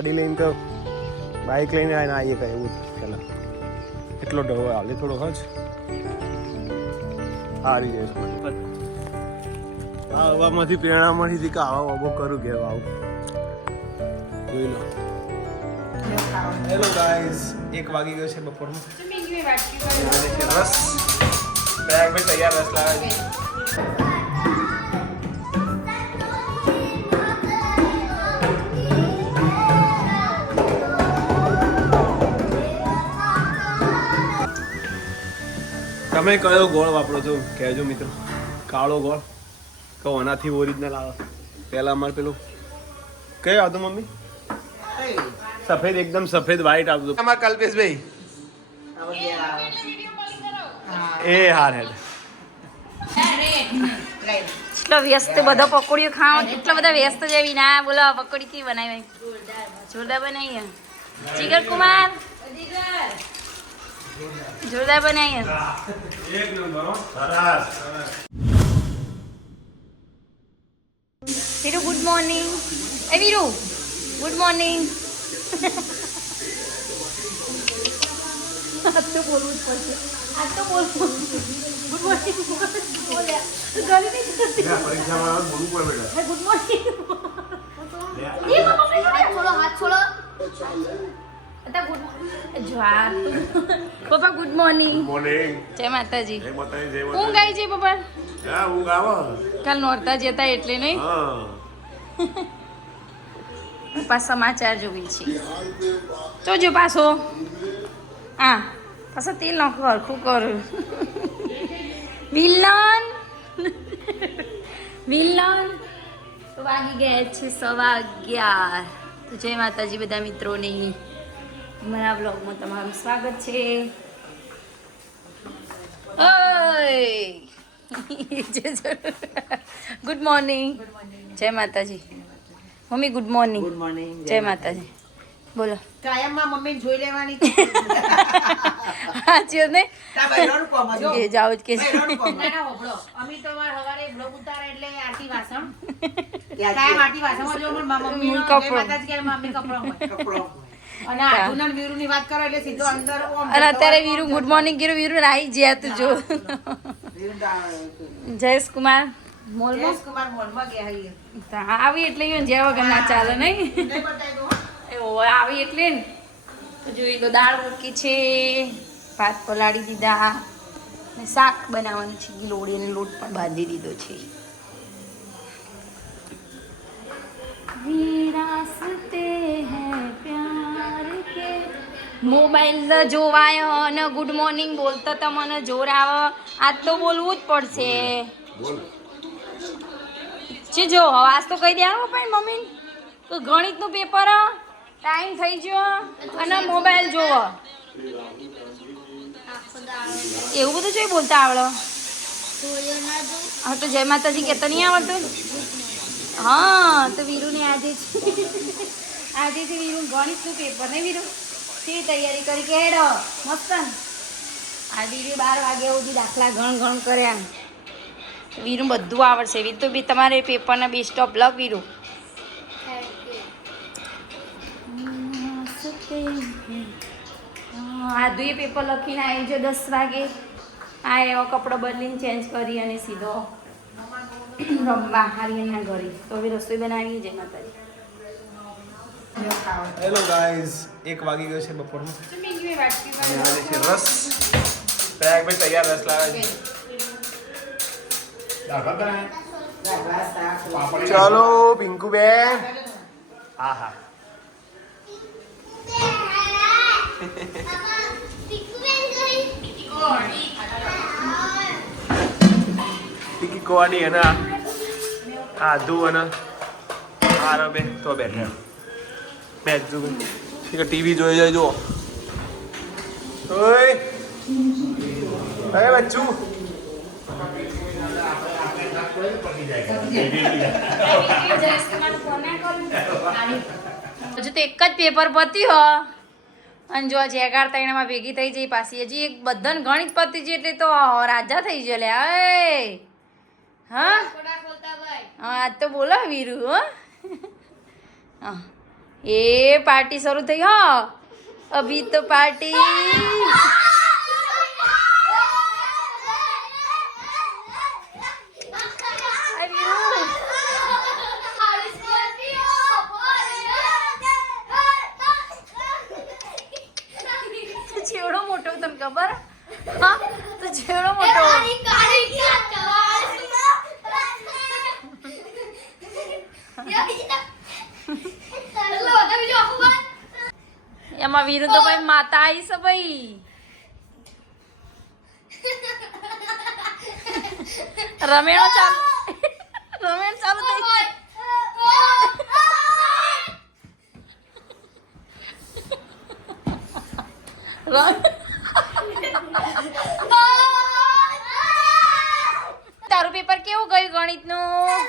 ગાડી લઈને તો બાઇક લઈને આવીએ કઈ એવું પેલા એટલો ઢવો હાલે થોડો હજ હારી જાય આ હવામાંથી પ્રેરણા મળી હતી કે આવા વાબો કરું ઘેર આવું જોઈ લો. હેલો ગાઈઝ 1 વાગી ગયો છે બપોરમાં. રસ બેગ में તૈયાર રસ લાવે છે. તમે કયો ગોળ વાપરો છો કહેજો મિત્રો. કાળો ગોળ કહો આનાથી ઓરિજિનલ આવે. પહેલા અમારે પેલું કયો આવતો મમ્મી સફેદ એકદમ સફેદ વ્હાઈટ આવતું અમારે કલ્પેશભાઈ એ હાર હેડ એટલો વ્યસ્ત બધો પકોડીઓ ખાવા એટલો બધા વ્યસ્ત જેવી ના બોલો પકોડી થી બનાવી જોરદાર બનાવી જીગર કુમાર જોરદાર બનાવી એક નંબર સરસ. Veeru good morning. એ વીરુ ગુડ મોર્નિંગ. આજ તો બોલવું જ પડશે. આજ તો બોલવું ગુડ મોર્નિંગ બોલ્યા ગલી નહીં કરતી પરીક્ષામાં બોલવું પડે બેટા. ગુડ મોર્નિંગ હાથ છોડો અતા ગુડ જવા પપ્પા ગુડ મોર્નિંગ. મોર્નિંગ. જય માતાજી. જય માતાજી જય ઊંઘ આવી છે પપ્પા? હા ઊંઘ આવે. કાલ નોરતા જતા એટલે નહીં. હા પપ્પા સમાચાર જોવી છે જોજો પાછો. હા પાછો તેલ નાખો હરખું કરું. વિલન વિલન તો વાગી ગયા છે 11:15. તો જય માતાજી બધા મિત્રોને. મારા બ્લોગમાં તમારું સ્વાગત છે. Good morning. જય માતાજી. Mummy good morning. Good morning. જય માતાજી. બોલો કાયમમાં મમ્મી જોઈ લેવાની હા છે ને તા બૈરોનું કોમ જો એ જાવ જ કે બૈરોનું કોમ ના ના હોબળો અમે તો વાર હવારે બ્લોગ ઉતારે એટલે આરતી વાસણ ત્યાં કાયમ આરતી વાસણમાં જો મમ્મી નો કપડો. માતાજી કે મમ્મી કપડો હોય કપડો અને આજુના વીરુની વાત કરો એટલે સીધો અંદર ઓમ અને અત્યારે વીરુ ગુડ મોર્નિંગ કીધું વીરુ નાઈ જ્યા તું જો. જયેશ કુમાર મોલમાં જયેશ કુમાર મોલમાં ગયા હઈએ આવી એટલે જ્યાં વગર ના ચાલે નહીં. નહીં બતાવી દો આવી એટલે ને તો જોઈ લો દાળ મૂકી છે ભાત પલાળી દીધા ને શાક બનાવવાનું છે ગિલોડી અને લોટ પણ બાંધી દીધો છે. વિરાસતે હૈ પ્યાર કે મોબાઈલ જોવાયો અને ગુડ મોર્નિંગ બોલતા તમને જોર આવે. આજ તો બોલવું જ પડશે. છે જો આજ તો કહી દેવાનું પણ મમ્મી તો ગણિતનું પેપર ટાઈમ થઈ ગયો અને મોબાઈલ જોવો એવું બધું જોઈ બોલતા આવડો. હા તો જય માતાજી કહેતા નહીં આવડતું. હા તો વીરુને આજે છે વીરુ ગણિતનું પેપર નહીં વીરુ તે તૈયારી કરી કે હેડો મસ્ત. આ વીરુ 12 વાગ્યા સુધી દાખલા ગણ કર્યા. વીરુ બધું આવડશે. વીર તો બી તમારે પેપરના બેસ્ટ ઓફ લક વીરુ. આધુએ પેપર લખીને આવી જો 10 વાગે. આ એવો કપડો બદલીને ચેન્જ કરી અને સીધો રમવા હારીના ઘરે. તો હવે રસોઈ બનાવી. જય માતાજી. હેલો ગાઈઝ 1 વાગી ગયો છે બપોરમાં. આજે છે રસ બેગ में તૈયાર રસ લાવે છે. ચલો પિંકુ બેન. હા હા ટીકી કોવાની અને આધુ અને આરબે તો બેઠા મેચ જો ટીવી જોઈ જાય જો. ઓય અરે બચ્ચું હજુ તો એક જ પેપર પત્યું અને જો આજે 11:03 ભેગી થઈ જઈ પાછી. હજી એક બધાને ગણિત પતી છે એટલે તો રાજા થઈ ગયો લે. હા આજ તો બોલો વીરુ. હા એ પાર્ટી શરૂ થઈ હા અભી તો પાર્ટી ચેવડો મોટો તને ખબર હા તો ચેવડો મોટો એમાં વીરુ તો ભાઈ માતા આવી છે ભાઈ રમેણો ચાલુ થઈ તારું પેપર કેવું ગયું ગણિતનું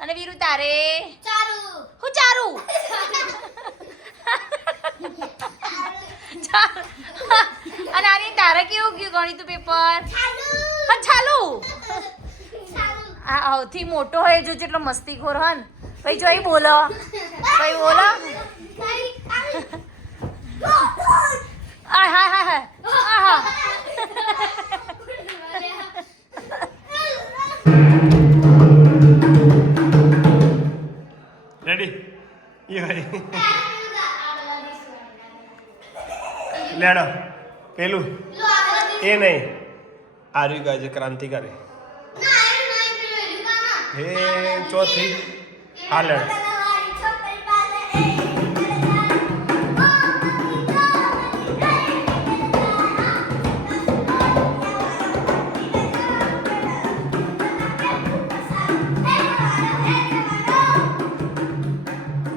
અને વીરુ તારે હું ચારું અને આને તારે કેવું ગયું ગણિતનું પેપર હા ચાલુ આ સૌથી મોટો હોય જો જેટલો મસ્તીખોર હન ભાઈ જો અહીં બોલો ભાઈ બોલો આ હા હા હા હા રેડી ये भाई લેડો પેલું એ નહીં આર્યુ ગાય છે ક્રાંતિકારી હે ચોથી હા લેડો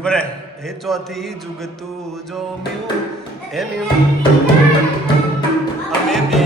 બરે હે ચોથી જુગતું જો મ્યુ હે મ્યુ અમે બે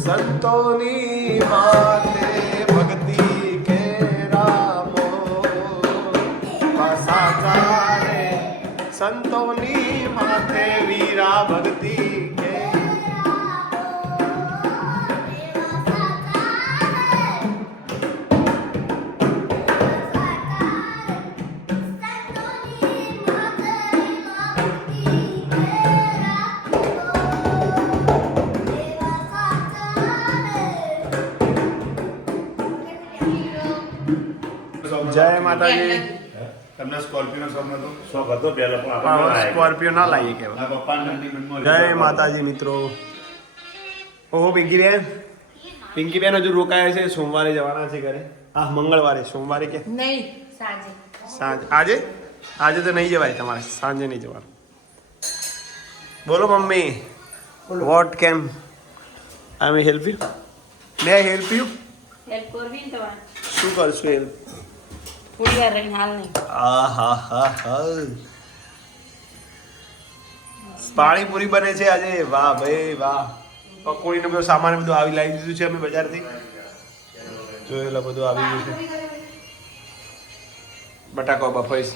સંતોની માતે ભક્તિ કે રામો સાચા રે સંતોની માતે વીરા ભક્તિ કે જય માતાજી તમને સ્કોર્પિયો શોખ નતો શોખ હતો પહેલા પણ આપણે સ્કોર્પિયો ના લાવીએ કેવા પપ્પાને મનમાં જય માતાજી મિત્રો ઓહો પિંકી બેન હજુ રોકાયા છે સોમવારે જવાના છે ઘરે હા મંગળવારે સોમવારે કે નહીં સાંજે સાંજ આજે તો નહીં જવાય તમારે સાંજે નહીં જવાનું બોલો મમ્મી what can I may help you may help you help કરવી ને તમારે શું કરશું હેલ્પ થોડી વાર રહીને હાલ નહીં પાણીપુરી બને છે આજે વાહ ભાઈ વાહ પકોડી નો બધો સામાન બધું આવી લાવી દીધું છે અમે બજારથી જોયેલા બધું આવી ગયું છે બટાકા બફાઈશ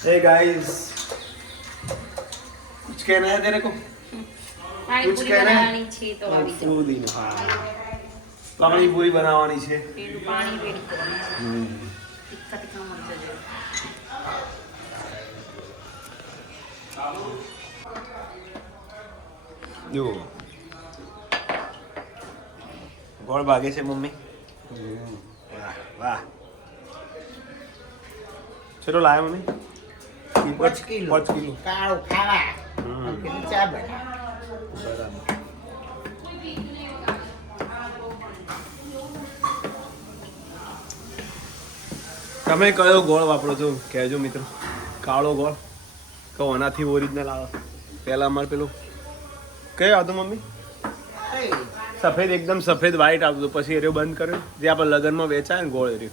हे गाइस कुछ कहना है तेरे को कुछ कहना है પાણીપુરી છે તો આવી જાઓ ફૂદી ને પાણીપુરી બનાવવાની છે પેલું પાણી રેડી કરવાનું તીખા તીખા મરચાં જેવું જો ગોળ ભાગે છે મમ્મી વાહ વાહ ચલો લાયા મમ્મી 5 કિલો 5 કિલો કાળું ખાવા પેલી ચા બના બરાબર તમે કયો ગોળ વાપરો છો કહેજો મિત્રો કાળો ગોળ કહો આનાથી ઓરિજિનલ આવે પહેલા અમારે પેલું કયો આવતું મમ્મી સફેદ એકદમ સફેદ વ્હાઈટ આવતું પછી એ બંધ કર્યો જે આપણે લગ્નમાં વેચાય ને ગોળ એ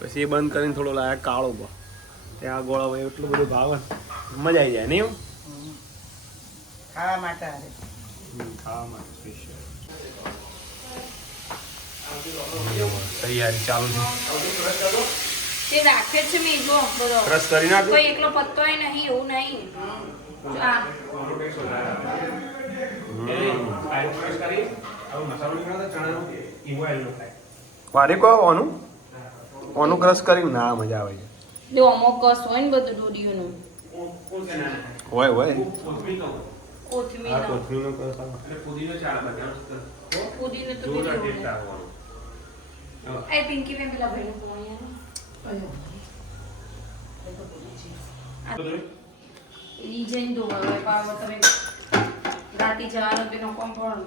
પછી એ બંધ કરીને થોડો લાયા કાળો ગોળ ત્યાં ગોળ હવે એટલું બધું ભાવે મજા આવી જાય નહીં એવું ખાવા માટે આવે ખાવા માટે તૈયારી ચાલુ છે તે રાખે છે મેં જો બધો ક્રશ કરી નાખો કોઈ એકલો પત્તો નહીં એવું નહીં આ વારે કહો ઓનું ઓનું ક્રશ કરી ના મજા આવે છે જો અમુક કસ હોય ને બધું દોરીઓનું હોય હોય કોથમીર કોથમીરનો ક્રશ આવે પુદીનો તો બીજું એ પિંકી બેન પેલા ભાઈને ફોન ઈ જઈને દો હવે પાવ તમે રાતે જવાનું તેનો કોમ પણ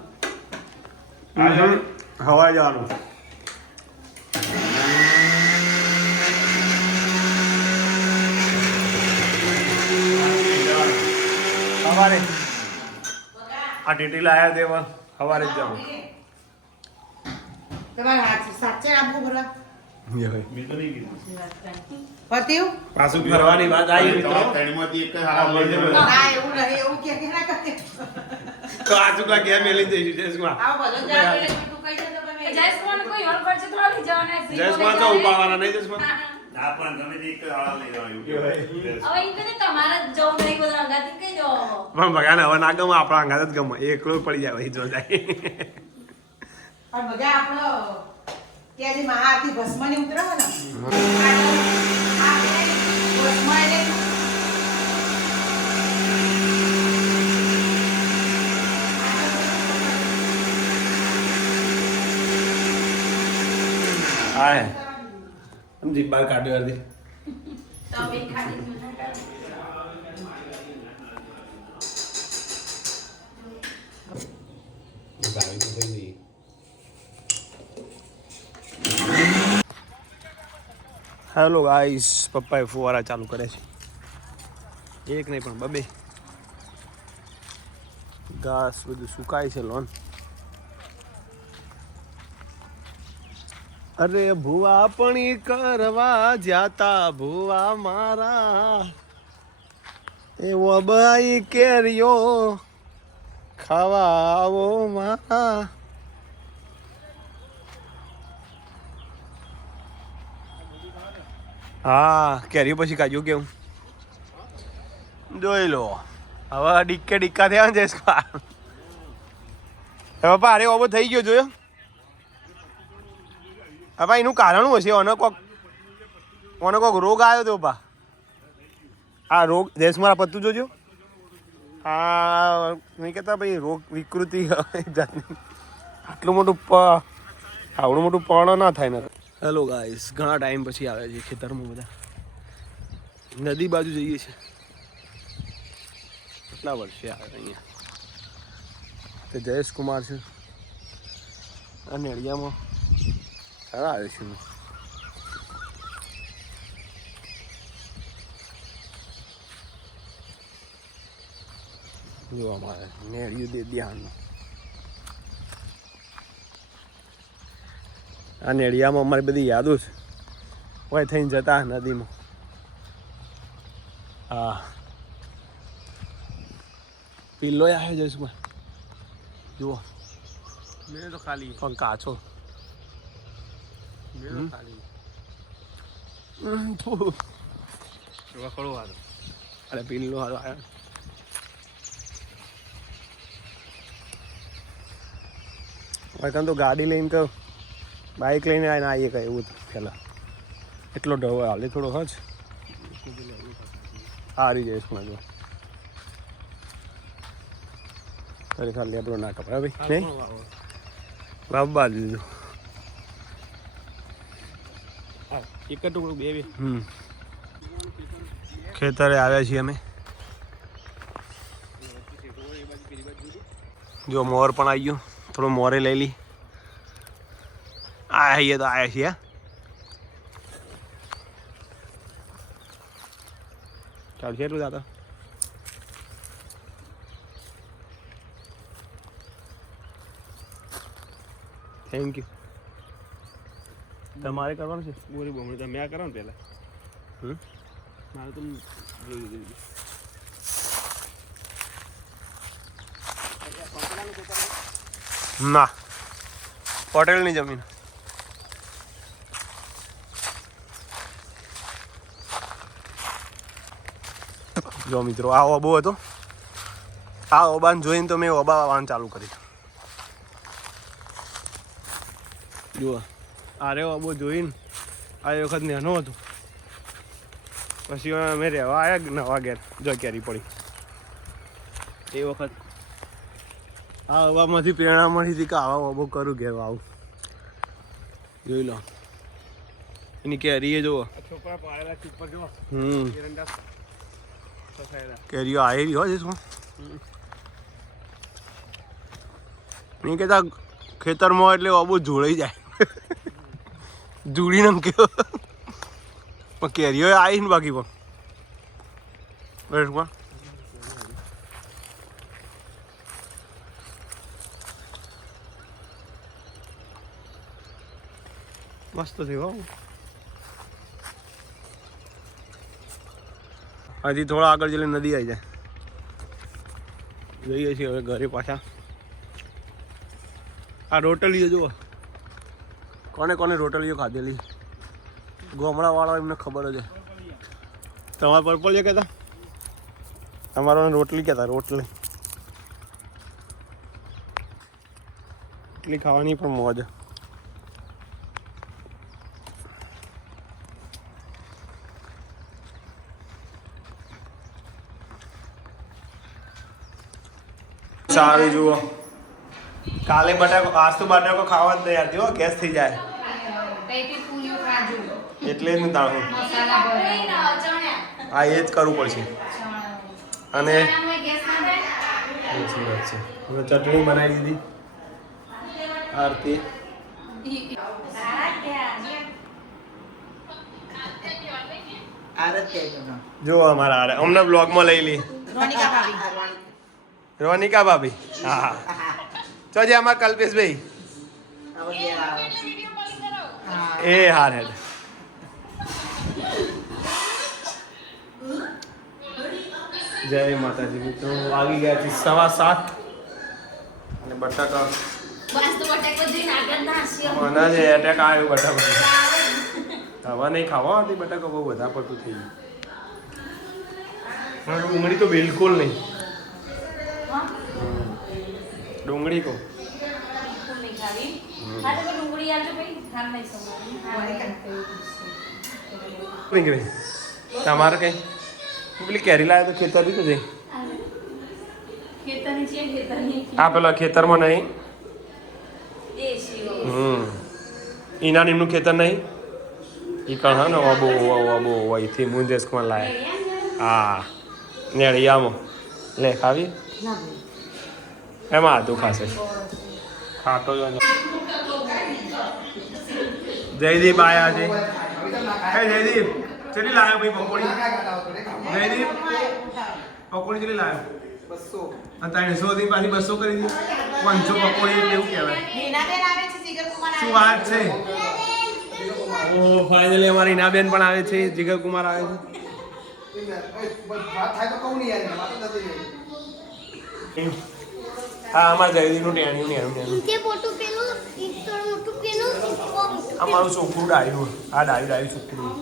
હવા જવાનું સવારે આ ટીટી લાયા તે સવારે જ જવાનું તમારે હાથ સાચે આપવું ભરા બીજું નહીં કીધું પત્યું પાછું ફરવાની વાત આવી મિત્રો ત્રણમાંથી એક જ હારા લઈ જવાનું. ના એવું નહીં એવું કે ના કરે કાચુકલા ગયા મેલી જઈશું જયસમાં આવો બધો જ આપણે તું કહી દે તો તમે જયસ્માન કોઈ હળ ખર્ચે થોડા લઈ જવાના છે જયસમાં તો ઉપાડવાના નહીં જયસમાં ના પણ ગમે તે એક જ હારા લઈ જવાનું. હવે એમ કે તમારે જ જવું નહીં બધા અંગાથી કઈ દો પણ ભગાને હવે ના ગમે આપણા અંગાત જ ગમે એકલો પડી જાય જો જાય પણ બધા આપણો ત્યાં જે મહાઆરતી ભસ્મની ઉતરાવો ને ભસ્મ એટલે હા જીપ બાર કાઢ્યો હતી તમે ખાલી હેલો ગાઈસ પપ્પાએ ફુવારા ચાલુ કરે છે એક નહીં પણ બબે ઘાસ બધું સુકાય છે લોન અરે ભુવા પણી કરવા જાતા ભુવા મારા એવો બાઈ કેરીઓ ખાવા આવો મારા હા કેરીઓ પછી કાજુ કેવું જોઈ લો હવે ડીકે ડીકા થયા ને જયસમાં પપ્પા અરે ઓબો થઈ ગયો જોયો હવે એનું કારણ શું હશે ઓને કોક રોગ આવ્યો હતો પપ્પા આ રોગ જયસમાં પત્તું જોજો હા નહીં કહેતા ભાઈ રોગ વિકૃતિ જાતની આટલું મોટું આવડું મોટું પર્ણ ના થાય ને હેલો ગાઈસ ઘણા ટાઈમ પછી આવે છે ખેતરમાં બધા નદી બાજુ જઈએ છીએ કેટલા વર્ષે આવે અહીંયા તો જયેશ કુમાર છે અને અડિયામાં સારા આવે છે જોવા મળે નેડિયું દે ધ્યાનમાં આ નેડિયામાં અમારી બધી યાદો છે હોય થઈને જતા નદીમાં હા પિલ્લો આવે જઈશું જુઓ મેં તો ખાલી પણ કાચો ખડો હારો અરે પિલ્લો હારો આવ્યો હોય તો ગાડી લઈને તો બાઇક લઈને આવીએ કઈ એવું પેલા એટલો ઢવ હાલે થોડો હજ હારી જઈશ પણ જો અરે ખાલી આપણો ના કપાય ભાઈ નહીં બાબા દીધું એક જ ટુકડું બે ખેતરે આવ્યા છીએ અમે. જો મોર પણ આવી ગયો, થોડો મોરે લઈ લી. આવીએ તો આવ્યા છીએ. ચાલશે એટલું દાદા. Thank you. તમારે કરવાનું છે બોરી બોમડી? તમે આ કરો ને પહેલાં. મારે તો ના, પટેલની જમીન. જો મિત્રો આ ઓબો હતો, આ ઓબાને જોઈને તો મેં ઓબા વાવવાનું ચાલુ કરી. જુઓ આરે ઓબો જોઈને આ વખત નેનો હતો, પછી અમે રહેવા આવ્યા નવા ઘેર. જો કેરી પડી એ વખત આ હવામાંથી પ્રેરણા મળી હતી કે આવા ઓબો કરું ઘેર આવું. જોઈ લો એની કેરી એ જુઓ. કેરીઓ આવેલી હોય છે શું? નહીં કહેતા ખેતરમાં એટલે ઓબો જોડાઈ જાય. જોડીને કેવો પણ કેરીઓ આવી ને બાકી પણ બરાબર. મસ્ત થયું. હજી થોડા આગળ જઈને નદી આવી જાય. જઈએ છીએ હવે ઘરે પાછા. આ રોટલીઓ જુઓ, કોને કોને રોટલીઓ ખાધેલી ગામડાવાળા એમને ખબર જ છે. તમારે પર્પલ જે કહેતા, તમારો રોટલી કહેતા. રોટલી રોટલી ખાવાની પણ મોજ. સારું જુઓ, કાલે બટાકો, આજ તો બટાકો ખાવા જ તૈયાર થયો. ગેસ થઈ જાય એટલે જ ને તાણું. હા એ જ કરવું પડશે. અને ચટણી બનાવી દીધી આરતી. જો અમારા આરે અમને બ્લોગમાં લઈ લી. રોનિકા ભાભી. હા તો જે અમારા કલ્પેશભાઈ એ હાર હેડ. જય માતાજી. મિત્રો આવી ગયા છે 7:15 અને બટાકા મને જે એટેક આવ્યો બટાકો. હવે નહીં ખાવા હતી બટાકા, બહુ વધારે પડતું થઈ ગયું. ડુંગળી તો બિલકુલ નહીં. ડુંગળી કો તમારે કઈ પેલી કેરી લાવે તો ખેતર બી તો જઈ. હા પેલા ખેતરમાં નહીં. ઈના એમનું ખેતર નહીં. ઈ કણ હા ને અબો અબો અહીંથી મુંજેસમાં લાવે. હા નેળિયામાં લે ખાવી એમાં આદું ખાશે. ખાટો જો જયદીપ આયા છે. હે જયદીપ ચેટલી લાવ્યો ભાઈ પકોડી? જયદીપ પકોડી ચેટલી લાવ્યો? 200. અને 300 થી પાછી 200 કરી દીધી. 500 પકોડી એટલે એવું કહેવાય. શું વાત છે? ઓ ફાઇનલી અમારી હિનાબેન પણ આવે છે, જીગર કુમાર આવે છે. હા અમારા જયદીપનું ટેણ્યું આ મારું છોકરું ડાયું. આ ડાયું છોકરું.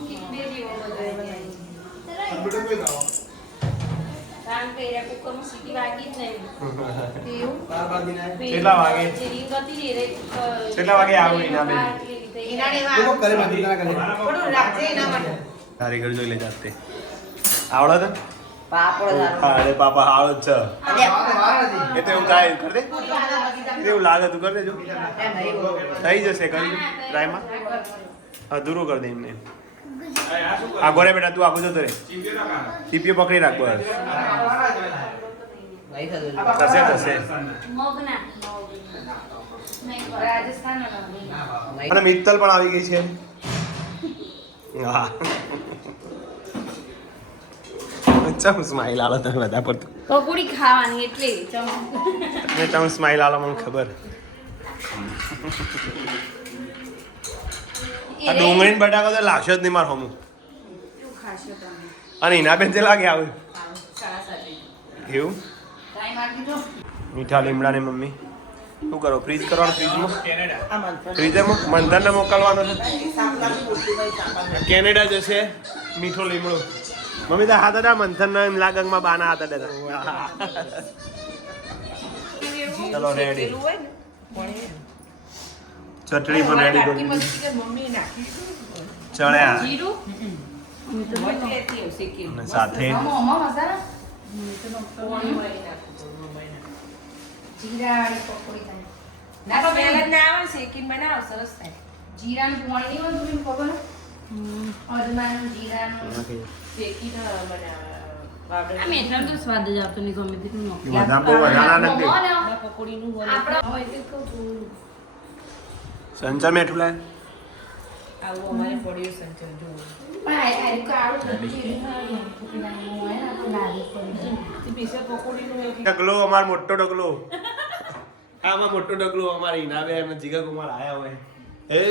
કેટલા વાગે આવું હિનાબેન? તારી ઘર જોઈ લે જાતે. આવડે તો અરે પાપા આવડે જ છે. એ તો એવું થાય કર દે. એવું લાગે તું કર દેજો. થઈ જશે કરી ટ્રાયમાં. અધૂરું કરી દે એમને આગો રે બેટા તું આગો જતો રે ટીપીઓ પકડી રાખ બસ થશે થશે મગના રાજસ્થાન અને મિત્તલ પણ આવી ગઈ છે હા ચમ સ્માઈલ આલો તમે બધા પર પકોડી ખાવાની એટલે મેં તમે સ્માઈલ આલો મને ખબર આ ડુંગળી બટાકા તો લાગશે જ નહીં માર હમું શું ખાશો તમે અને એના બેન જે લાગે આવે એવું ટાઈમ આપી દો મીઠા લીમડા ને મમ્મી શું કરો ફ્રીજ કરવાનું ફ્રીજમાં ફ્રીઝરમાં મંથનને મોકલવાનો છે કેનેડા જશે મીઠો લીમડો મમ્મી તો હાથ હતા મંથન એમ લાગંગમાં બાના હાથ હતા ચલો રેડી ચટણી પણ રેડી કરી ચણ્યા જીરું અને સાથે મસાલા જીરા વાળી પકોડી થાય ના તો પહેલા જ ના આવે શેકીને બનાવો સરસ થાય જીરાનું પાણી નહીં હોતું તમને ખબર અજમાનું જીરાનું શેકીને બનાવે આ મેથાનો તો સ્વાદ જ આવતો નહીં ગમે તેટલું નોખી બધા બહુ વધારા નથી પકોડીનું આપણા હોય તો કહું છું સંચા મેઠું લાય આવું અમારે પડ્યું સંચળ જો પણ આ કાળું જીરું હોય ને આપણે લાગે પડી પીસે પકોડીનું એક ડગલો અમાર મોટો ડગલો આમાં મોટો ડગલો અમારે ઈનાબે એમ જીગા કુમાર આયા હોય એ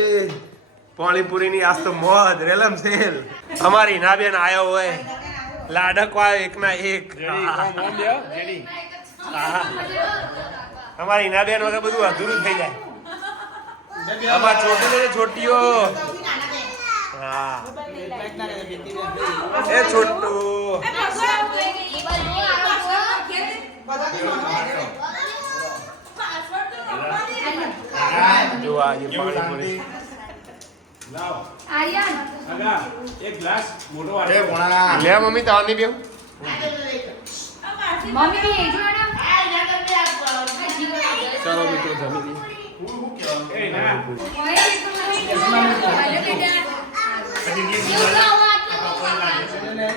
પાણીપુરી ની આજ તો મોજ રેલમ સેલ અમારી ઈનાબેન આયો હોય લાડકવા એક ના એક અમારી ઈનાબેન વગર બધું અધૂરું થઈ જાય અમાર છોટી છોટીઓ હા એ છોટું જો આ ये પાણીપુરી આર્યન એક ગ્લાસ મોટો લે મમ્મી તાવ નહીં પીવું મમ્મી બી એ જોડે ચાલો મિત્રો જમી લઈએ એ ના ઓય તો મને બેટા એવું ના વાત આ પીસો લે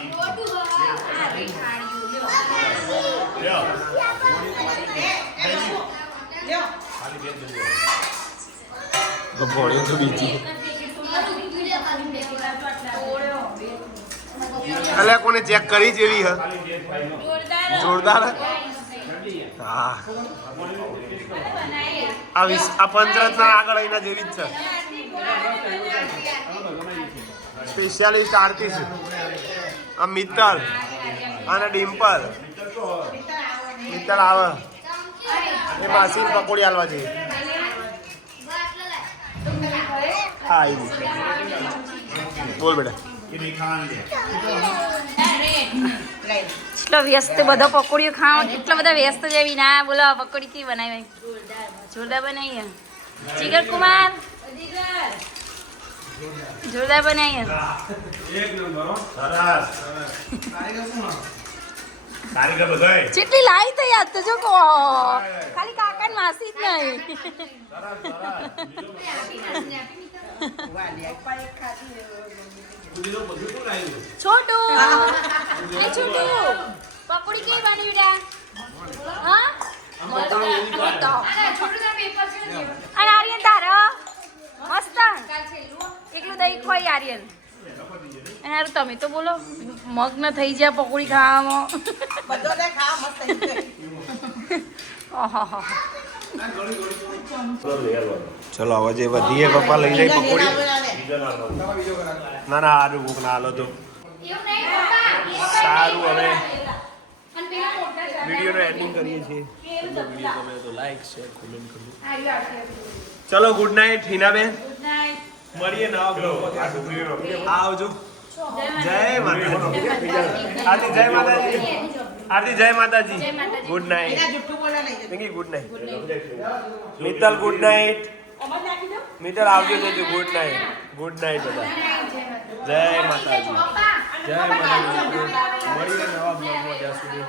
છોટું આ રે ખાણીઓ લ્યો ગભોળ્યો તો બીજી અલ્યા કોને ચેક કરી જેવી હ જોરદાર હા આ પંચરત્ન આગળ એના જેવી જ છે સ્પેશિયાલિસ્ટ આરતી છે આ મિત્તલ અને ડિમ્પલ મિત્તલ આવે એ માસી પકોડી હાલવા જઈએ હા આવી બોલ બેટા એટલો વ્યસ્ત બધો પકોડીઓ ખાઓ એટલો બધા વ્યસ્ત જેવી ના બોલો પકોડી કેવી બનાવી જોરદાર બનાવી જીગર કુમાર જોરદાર બનાવી એક નંબર સરસ કારીગર બધાય જેટલી લાઈ તો યાદ તો જો કો ખાલી કાકા ને માસી જ નહીં છોટુ એ છોટુ પકોડી કેવી બની બેટા હા અને આર્યન તારા મસ્ત એકલું દહીં ખોઈ આર્યન અને યાર તમે તો બોલો મગ્ન થઈ જાય પકોડી ખાવામાં બધો દે ખા મસ્ત થઈ ઓહો ચલો હવે જે વધીએ પપ્પા લઈ લઈ પકોડી ના ના સારું ભૂખ ના હાલો તો સારું હવે વિડીયોનો એન્ડિંગ કરીએ છીએ વિડીયો ગમે તો લાઈક શેર કોમેન્ટ કરજો ચલો ગુડ નાઇટ હિનાબેન મળીએ નવા બ્લોગમાં આવજો જય માતાજી આરતી જય માતાજી આરતી જય માતાજી ગુડ નાઇટ જુઠ્ઠું બોલે નહીં thank good night Mittal good night Mittal આવજો જજો ગુડ નાઇટ બધા જય માતાજી જય માતાજી મળીએ નવા બ્લોગમાં ત્યાં સુધી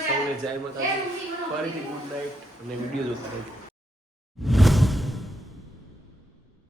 સૌને જય માતાજી ફરીથી ગુડ નાઇટ અને વિડીયો જોતા રહેજો